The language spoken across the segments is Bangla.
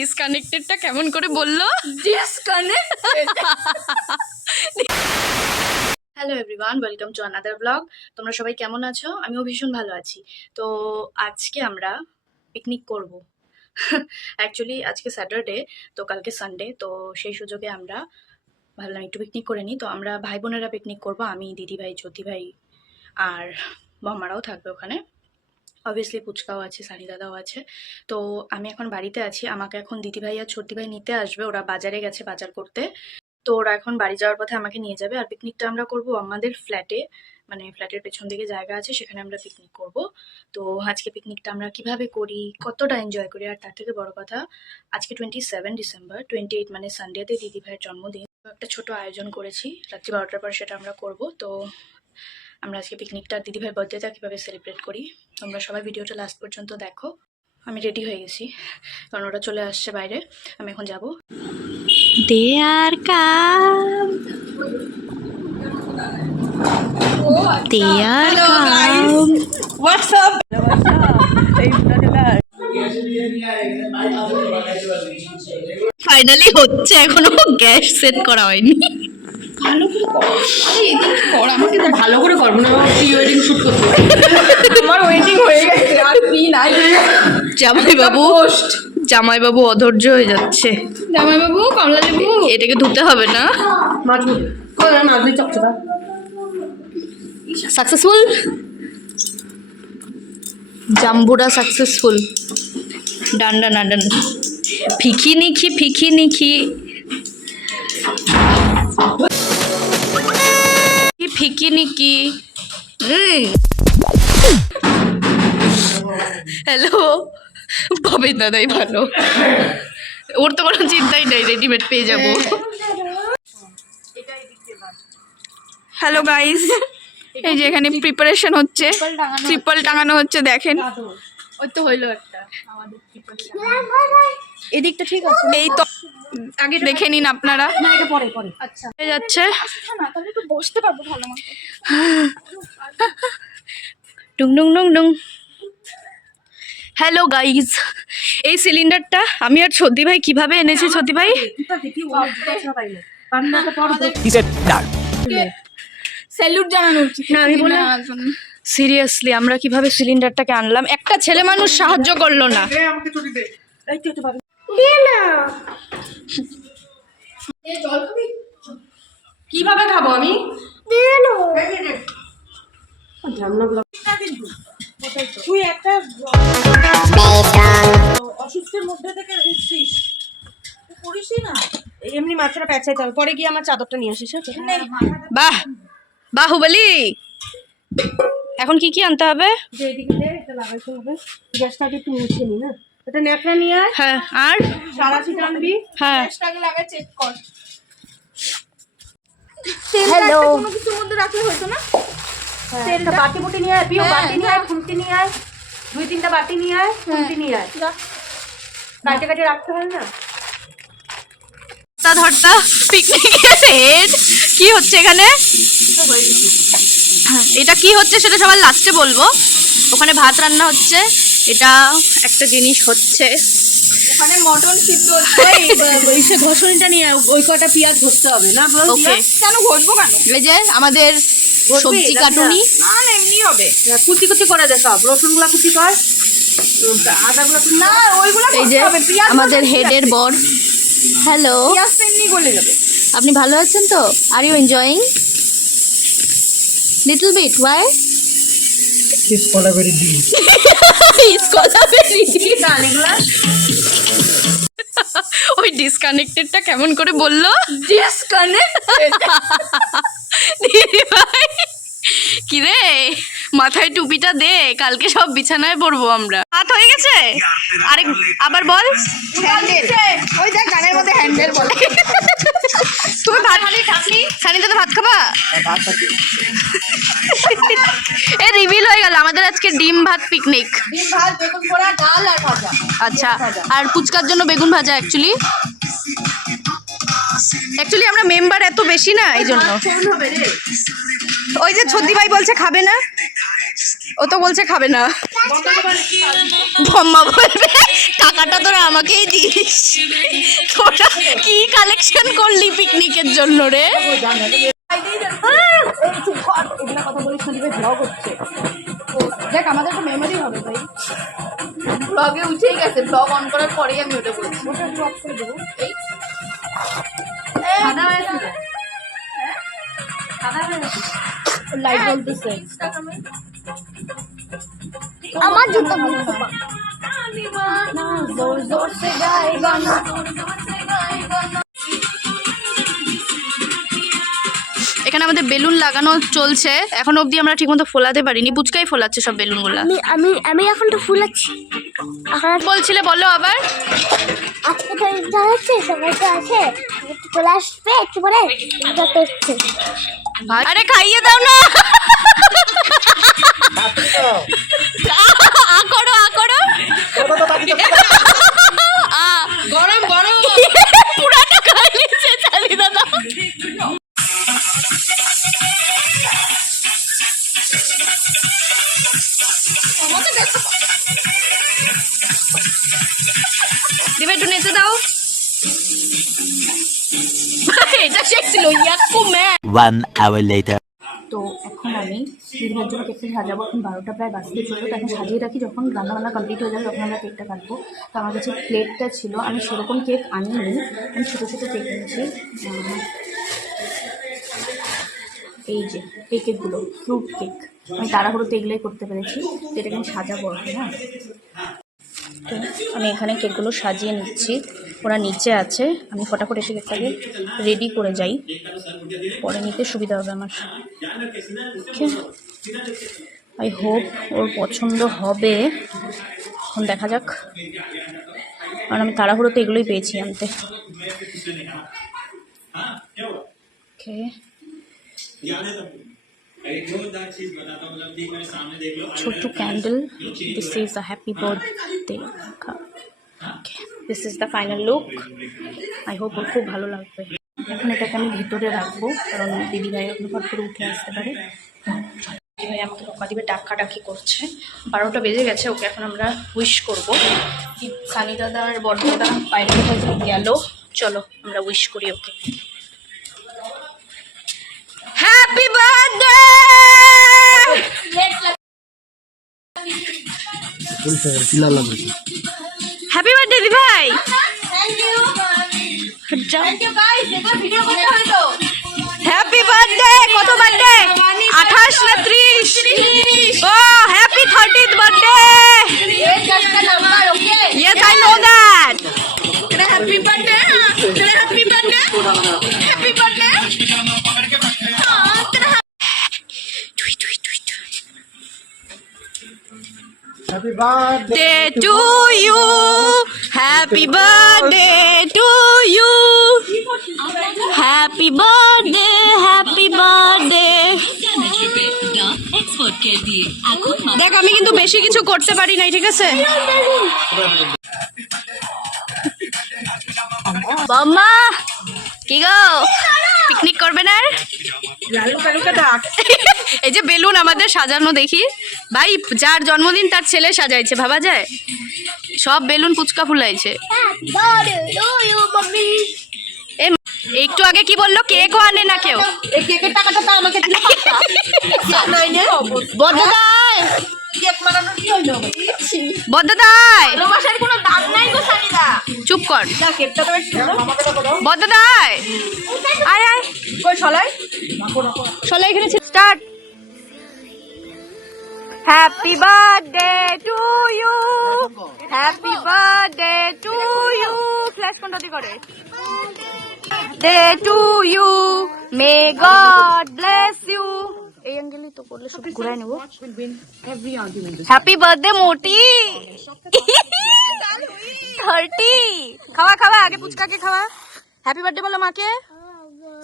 ডিসকানেক্টেডটা কেমন করে বললো? Disconnected. Hello everyone, welcome to another blog. তোমরা সবাই কেমন আছো? আমিও ভীষণ ভালো আছি। তো আজকে আমরা পিকনিক করব। অ্যাকচুয়ালি আজকে স্যাটারডে, তো কালকে সানডে, তো সেই সুযোগে আমরা ভাবলাম একটু পিকনিক করে নিই। তো আমরা ভাই বোনেরা পিকনিক করব, আমি, দিদি ভাই, জ্যোতি ভাই আর মামারাও থাকবে ওখানে। অবভিয়াসলি পুচকাও আছে, সানি দাদাও আছে। তো আমি এখন বাড়িতে আছি, আমাকে এখন দিদিভাই আর ছোটি ভাই নিতে আসবে। ওরা বাজারে গেছে বাজার করতে, তো ওরা এখন বাড়ি যাওয়ার পথে আমাকে নিয়ে যাবে। আর পিকনিকটা আমরা করব আমাদের ফ্ল্যাটে, মানে ফ্ল্যাটের পেছন দিকে জায়গা আছে, সেখানে আমরা পিকনিক করব। তো আজকে পিকনিকটা আমরা কিভাবে করি, কতটা এনজয় করি, আর তার থেকে বড় কথা আজকে 27 ডিসেম্বর, 28 মানে সানডেতে দিদি ভাইয়ের জন্মদিন। একটা ছোট আয়োজন করেছি, রাত্রি 12টার পর সেটা আমরা করব। তো আমরা আজকে পিকনিকটা দিদিভাইয়ের বার্থডেটা কীভাবে সেলিব্রেট করি, তোমরা সবাই ভিডিওটা লাস্ট পর্যন্ত দেখো। আমি রেডি হয়ে গেছি, কারণ ওরা চলে আসছে বাইরে, আমি এখন যাব। দেয়ার কাম দেয়ার কাম হোয়াটসঅ্যাপ ফাইনালি হচ্ছে, এখনো গ্যাস সেট করা হয়নি। ভালো করে কর, আরে এদিকে কর, আমাকে তো ভালো করে করবো না, প্রি ওয়েডিং শুট করতে। আমার ওয়েডিং হয়ে গেছে, আর প্রি নাই। জামাইবাবু অধৈর্য হয়ে যাচ্ছে। জামাইবাবু কমলা লেবু, এটাকে ধুতে হবে না? মাছ দিয়ে চকচকা সাকসেসফুল, জাম্বুরা সাকসেসফুল। ডান ডান ডান, ফিকি নিখি ফিকি নিকি। হ্যালো, ভবেন দাদাই ভালো, ওর তো কোনো চিন্তাই নেই, রেডিমেড পেয়ে যাবো। হ্যালো গাইস, এই যে এখানে প্রিপারেশন হচ্ছে, ট্রিপল টাঙানো হচ্ছে, দেখেন। ওই তো হইলো একটা আমাদের এদিকটা ঠিক আছে। এই তো আগে দেখে নিন আপনারা। না, এটা পরে পরে। আচ্ছা হয়ে যাচ্ছে। না, তাহলে একটু বসতে পারবো ভালো মতো। ডুং ডুং ডুং ডুং। হ্যালো গাইজ, এই সিলিন্ডারটা আমি আর সত্যি ভাই কিভাবে এনেছি? সত্যি ভাই স্যালুট জানানো উচিত। না, আমি বললাম সিরিয়াসলি আমরা কিভাবে সিলিন্ডারটাকে আনলাম, একটা ছেলে মানুষ সাহায্য করলো না। কিভাবে খাবো আমি? তুই একটা অসুস্থের মধ্যে থেকে উঠছিস, করিসই না এমনি মাথাটা প্যাঁচাইতে হবে, পরে গিয়ে আমার চাদরটা নিয়ে আসিস। বাহ বাহুবলি। এখন কি কি আনতে হবে? যে এদিকে এটা লাগাইতে হবে, গ্যাসটাকে একটু মুছে নি না, এটা ন্যাকড়া নিয়ে আয়। হ্যাঁ, আর সারা সিটা আনবি। হ্যাঁ, গ্যাসটাকে লাগাই চেক কর। হ্যালো, কোনো কিছুর মধ্যে রাখলে হতো না? তেলটা বাটি বুটি নিয়ে আয়, পিও বাটি নিয়ে আয়, খুন্তি নিয়ে আয়, 2-3টা বাটি নিয়ে আয়, খুন্তি নিয়ে আয়, কাটে কাটে রাখতে হয় না। ধরতা পিকনিকের হেড কি হচ্ছে এখানে? এটা কি হচ্ছে সেটা সবার লাস্টে বলবো। ওখানে ভাত রান্না হচ্ছে, এটা একটা জিনিস হচ্ছে, ওখানে মটন সিদ্ধ হচ্ছে। ওই সে ঘষণিটা নিয়ে আয়, ওই কটা পেঁয়াজ ঘষতে হবে না? ওকে, কেন ঘষবো কেন? এই যে আমাদের সবজি কাটুনি, না এমনি হবে। কুচি কুচি করে দে, সব রসুনগুলা কুচি কর, আদাগুলা কুচি না ওইগুলো এই যে আমাদের হেডের বর। হ্যালো, পেঁয়াজ তো এমনি গলে যাবে। আপনি ভালো আছেন তো? Are you enjoying little bit? ওয়াই স্কলাবেরি ডিম ওই ডিসকানেক্টেডটা কেমন করে বললো? ডিসকানেক্টেড। দিদি ভাই কি রে, মাথায় টুপিটা দে, কালকে সব বিছানায় পড়বো আমরা। হাত হয়ে গেছে, আরে আবার বল। ওই দেখ গানের মধ্যে হ্যান্ডেল বলে। তুমি ভাত সানিতে তো ভাত খাবা? এ রিভিল হয়ে গেল আমাদের আজকে ডিম ভাত পিকনিক। ডিম ভাত, বেগুন পোড়া, ডাল আর ভাজা। আচ্ছা, আর পুচকার জন্য বেগুন ভাজা। অ্যাকচুয়ালি আমরা মেম্বার এত বেশি না, এই জন্য। ওই যে ছদ্দি ভাই বলছে খাবে না, ও তো বলছে খাবে না, বম্মা বলবে টাকাটা তোরা আমাকেই দিস। তোরা কি কালেকশন করলি পিকনিকের জন্য রে? দেখ আমাদের তো মেমোরি হবে ভাই। ব্লগে উঠেই গেছে, ব্লগ অন করার পরেই আমি ওটা বলছি। ওটা একটু অফ করে দেবো। এই সাদা হয়েছে, সাদা হয়েছে, লাইট জ্বলতেছে। আমার জুতো জোর জোর সে গায়ে গানা। এখানে আমাদের বেলুন লাগানো চলছে, এখন অবধি আমরা ঠিকমতো ফোলাতে পারিনি, পুচকাই ফোলাচ্ছে সব বেলুনগুলা। আমি এখন তো ফুল আছি। বলছিলে বলো আবার। আজকে তো এক্সাম হচ্ছে, সবাই তো আছে, একটু চলে আসবে একটু পরে দেখছে। আরে খাইয়ে দাও না। আ করো আ করো। গরম গরম পুরাটা খাই নিচ্ছে চালি দাদা। দিবে একটু নেচে দাও। এটা শেখছিল ইয়াকু ম্যান। 1 hour later. তো এখন আমি দিদিভাইয়ের জন্য কেকটা সাজাবো। এখন 12টা প্রায় বাজতে চলবে, তো এখন সাজিয়ে রাখি, যখন রান্নাবান্না কমপ্লিট হয়ে যাবে তখন আমরা কেকটা কাটবো। তো আমার কাছে প্লেটটা ছিল, আমি সেরকম কেক আনিনি, আমি ছোটো ছোটো কেক এনেছি। এই যে এই কেকগুলো ফ্রুট কেক, আমি তাড়াহুড়োতে এগুলোই করতে পেরেছি। তো এটাকে আমি সাজাবো আর কি। হ্যাঁ, তো আমি এখানে কেকগুলো সাজিয়ে নিচ্ছি, ওরা নিচে আছে, আমি ফটাফট এসে কেকটাকে রেডি করে যাই, পরে নিতে সুবিধা হবে আমার। আই হোপ ওর পছন্দ হবে, এখন দেখা যাক, কারণ আমি তাড়াহুড়োতে এগুলোই পেয়েছি আনতে। ওকে, ছোট্ট candle, this is a happy birthday. Okay, this is the final look. I hope ওর খুব ভালো লাগবে। এখন এটাকে আমি ভিতরে রাখবো, কারণ দিদিভাই এখন ফট করে উঠে আসতে পারে। দিদিভাই আমাকে বকা দিবে, ডাকাডাকি করছে। 12টা বেজে গেছে, ওকে এখন আমরা উইশ করবো। সানি দাদা আর বড় দাদা বাইরে কোথাও গেল, চলো আমরা উইশ করি ওকে। Happy birthday. হ্যাপি বার্থডে দি ভাই। Happy birthday. কত বার্থডে? 28 না 30? ও happy 30th birthday. Yes, I know that. Happy birthday. Happy birthday. Happy birthday. Happy birthday Day to you. Happy birthday to you. Happy birthday. Happy birthday. দেখ আমি কিন্তু বেশি কিছু করতে পারি নাই, ঠিক আছে? বাম্মা কি গো, পিকনিক করবে না? এই যে বেলুন আমাদের সাজানো দেখি ভাই, যার জন্মদিন তার ছেলে সাজাইছে, ভাবা যায়? সব বেলুন পুচকা ফুলাইছে। একটু আগে কি বললো, কেকও আনে না কেউ? এই কেকের টাকাটা তো আমাকে দিলে বদ্দাদাই কেক বানানোর কি হলো? বদ্দাদাই ভালোবাসার কোনো দাম নাই গো সানিদা। চুপ কর। না কেকটা তো একটু বদ্দাদাই আয় আয়, কই সলাই? চলো এখানে start. Happy birthday to you, happy birthday to you. Flash কোনটা করে? Day to you, may God bless you. এই অ্যাঙ্গেলই তো করলে সব ঘুরাই নেব। হ্যাপি বার্থডে মোটি। 30। খাওয়া খাওয়া, আগে পুচকাকে খাওয়া। হ্যাপি বার্থডে বলো মাকে।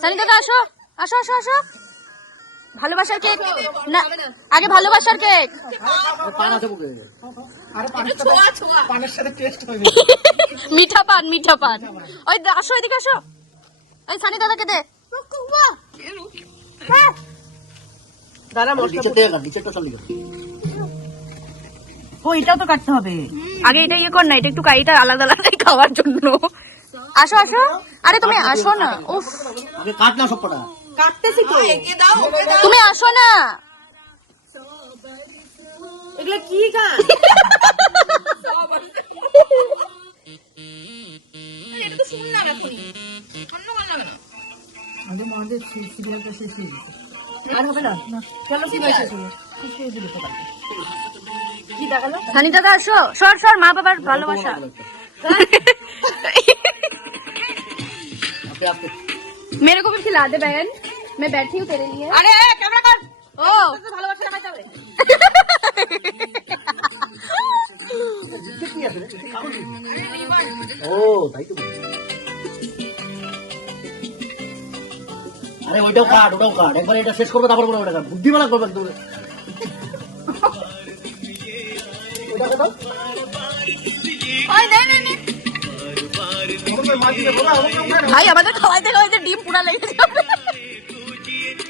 সানি দাদা আসো আসো আসো আসো। ভালোবাসার কেক না, আগে ভালোবাসার কেক। মিঠা পান মিঠা পান। ওই আসো এদিকে আসো, ওই সানি দাদাকে দে। দাদা নিচে ও এটাও তো কাটতে হবে। আগে এটা ইয়ে কর না, এটা একটু এটা আলাদা আলাদা খাওয়ার জন্য। আসো আসো, আরে তুমি আসো না। উফ, আগে কাট না সব কটা। কাটতেছি তো, তুমি আসো না। এগুলো কি গান? এটা তো শুন না রাখুনি, অন্য গান লাগানো। আমাদের সিরিয়ালটা শেষ হয়ে গেছে, আর হবে না। চলো কি হয়েছে শেষ হয়ে দিল তো। কি দেখালো সানি দাদা? আসো, সর সর, মা বাবার ভালোবাসা। मेरे को भी खिला दे बहन, मैं बैठी हूँ तेरे लिए। अरे कैमरा कर। ओ ভালোবাসা দেখাতে হবে। ও তাই তো। আরে ওইটাও কাট, ওটাও কাট। একবার এটা শেষ করবে, তারপর ওটা কাট। বুদ্ধিমালা করবে একদম। ওটা কত? ওই নে নে নে ভাই, আমাদের খাওয়াইতে খাওয়াইতে ডিম পুরা লেগে যাবে।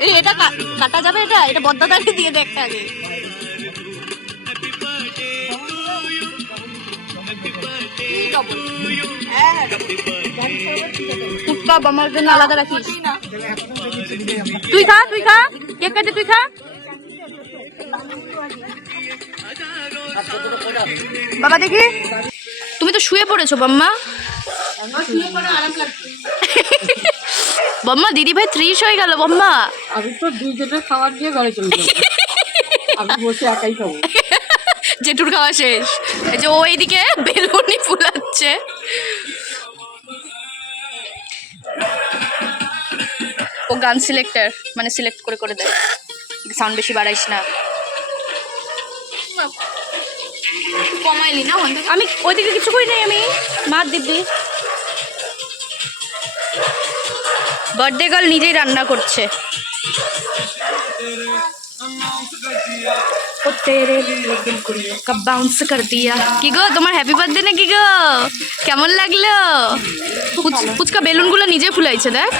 এই এটা কাটা যাবে? এটা বদ্দাদাকে দিয়ে দে একটা আগে। ফুটকা আমার জন্য আলাদা রাখিস। তুই খা, তুই খা, কেক কাটে তুই খা। বাবা দেখি, তুমি তো শুয়ে পড়েছো বাম্মা। বাম্মা দিদি ভাই 30 হয়ে গেল বাম্মা। আমি তো দুইজনের খাবার দিয়ে ঘরে চলে যাবো, আমি বসে একাই খাবো। জেঠুর খাওয়া শেষ। এই যে ও এইদিকে বেলুনি ফুলাচ্ছে। ও গান সিলেক্টর, মানে সিলেক্ট করে করে দেয়। সাউন্ড বেশি বাড়াইস না। কমাইলি না? আমি ওইদিকে কিছু করি নাই, আমি মার দিব্যি। বার্থডে গার্ল নিজেই রান্না করছে। কি গো, তোমার হ্যাপি বার্থডে নাকি গো? কেমন লাগলো? ফুচকা বেলুন গুলো নিজে ফুলাইছে দেখ।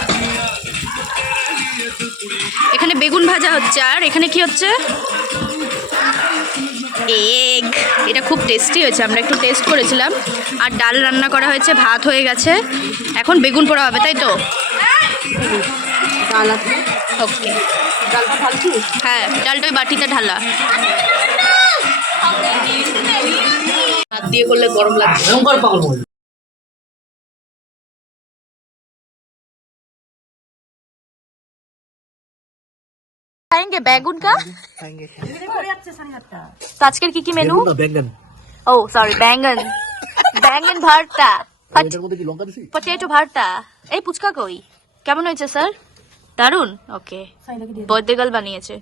এখানে বেগুন ভাজা হচ্ছে, আর এখানে কি হচ্ছে? এগ। এটা খুব টেস্টি হয়েছে, আমরা একটু টেস্ট করেছিলাম। আর ডাল রান্না করা হয়েছে, ভাত হয়ে গেছে, এখন বেগুন পোড়া হবে, তাই তো? ডাল আছে, ওকে, ডালটা ঢালছি। হ্যাঁ, ডালটা ওই বাটিতে ঢালা। হাত দিয়ে করলে গরম লাগছে। ভয়ঙ্কর পাগল মহিলা। খাएंगे बैगन का? তো আজকের কি কি মেনু? ব্যাঙ্গন। ও সরি, बैंगन। बैंगन ভর্তা, এটার মধ্যে কি লঙ্কা দিছি? পটেটো ভর্তা। এই পুচকা কই? কেমন হয়েছে স্যার? দারুন। ওকে, বার্থডে গার্ল বানিয়েছে।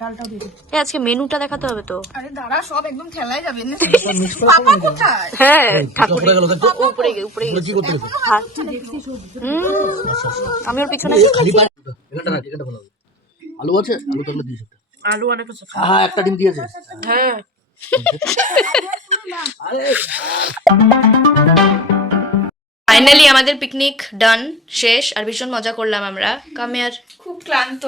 এই আজকে মেনুটা দেখাতে হবে তো। আরে দাঁড়া, সব একদম ঠেলাই যাবে। মিক্স করে পাপা কোথায়? হ্যাঁ, ঠাকুর পড়ে গেল তো। উপরে উপরে কি করতে গেছে? ভাত। আমি ওর পিছনে খালি পায়। এখানটা রাখ, এখানটা ভালো হবে। আলু আছে? আলু তাহলে দিস একটা। আলু অনেক আছে। হ্যাঁ, একটা ডিম দিয়েছে। হ্যাঁ, আরে ফাইনালি আমাদের পিকনিক ডান, শেষ। আর ভীষণ মজা করলাম আমরা। কামিয়ার খুব ক্লান্ত,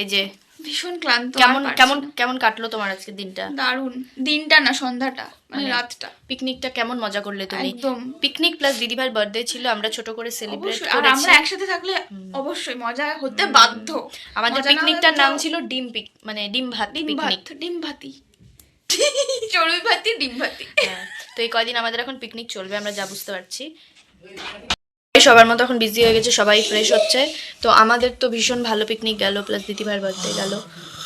এই যে ভীষণ ক্লান্ত। কেমন আর পারছি কেমন না। কেমন কাটলো তোমার আজকে দিনটা? দারুণ। দিনটা না, সন্ধ্যাটা, মানে রাতটা। পিকনিকটা কেমন মজা করলে তুমি? একদম। পিকনিক প্লাস দিদিভাইয়ের বার্থডে ছিল, আমরা ছোট করে সেলিব্রেট অবশ্যই, আর করেছি। আমরা একসাথে থাকলে অবশ্যই মজা হতে বাধ্য। আমাদের মজা না পিকনিকটার হলে নাম তো- ছিল ডিম পিক, মানে ডিম ভাত ডিম পিকনিক। ভাত, ডিম ভাতি, চর্বি ভাতি, ডিম ভাতি। হ্যাঁ, তো এই কয়দিন আমাদের এখন পিকনিক চলবে, আমরা যা বুঝতে পারছি। সবার মতো এখন বিজি হয়ে গেছে, সবাই ফ্রেশ হচ্ছে। তো আমাদের তো ভীষণ ভালো পিকনিক গেল, প্লাস দিদিভাইয়ের বার্থডে গেল।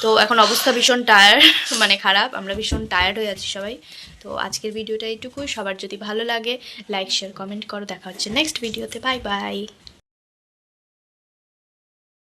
তো এখন অবস্থা ভীষণ টায়ার্ড, মানে খারাপ, আমরা ভীষণ টায়ার্ড হয়ে আছি সবাই। তো আজকের ভিডিওটা এইটুকুই। সবার যদি ভালো লাগে লাইক শেয়ার কমেন্ট করো। দেখা হচ্ছে নেক্সট ভিডিওতে। Bye bye.